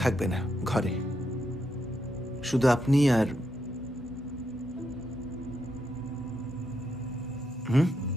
থাকবে না ঘরে। শুধু আপনি আর হুম?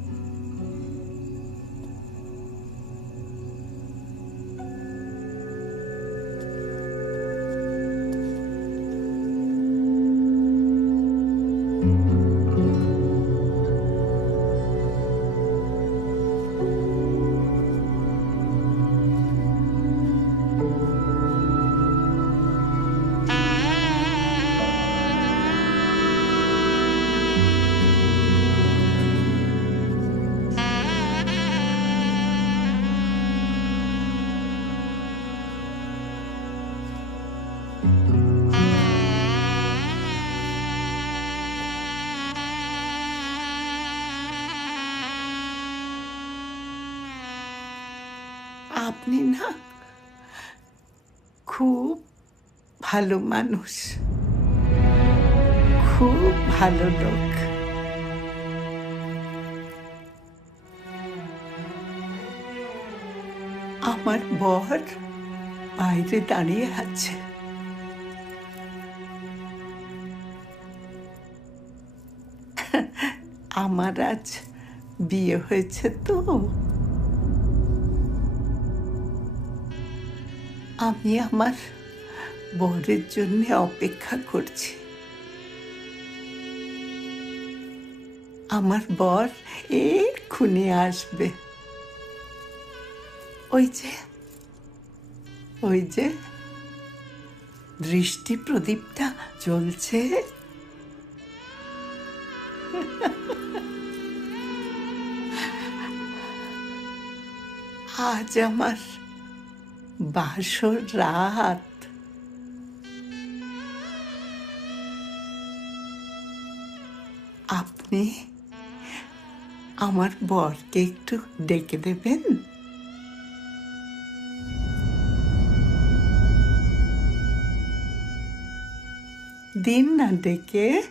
আপনি না খুব ভালো মানুষ। খুব ভালো লোক। আমার বর বাইরে দাঁড়িয়ে আছে। আমার আজ বিয়ে হয়েছে তো। আমি আমার বরের জন্য অপেক্ষা করছি। আমার বর এক্ষুনি আসবে। ওই যে ওই যে দৃষ্টি প্রদীপটা জ্বলছে। আজ আমার বাসর রাত। আপনি আমার বরকে একটু ডেকে দেবেন? দিন না ডেকে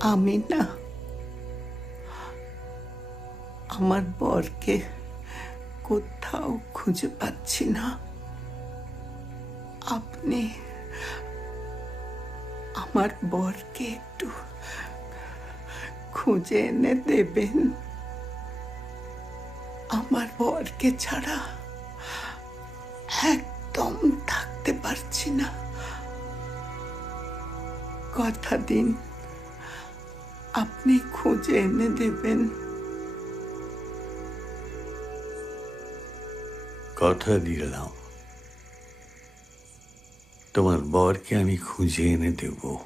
আমি না আমার বরকে কোথাও খুঁজে পাচ্ছি না। আপনি আমার বরকে একটু খুঁজে এনে দেবেন। আমার বরকে ছাড়া একদম থাকতে পারছি না। কথা দিন। আপনি খুঁজে এনে দেবেন। কথা দিলাম তোমার বরকে আমি খুঁজে এনে দেব।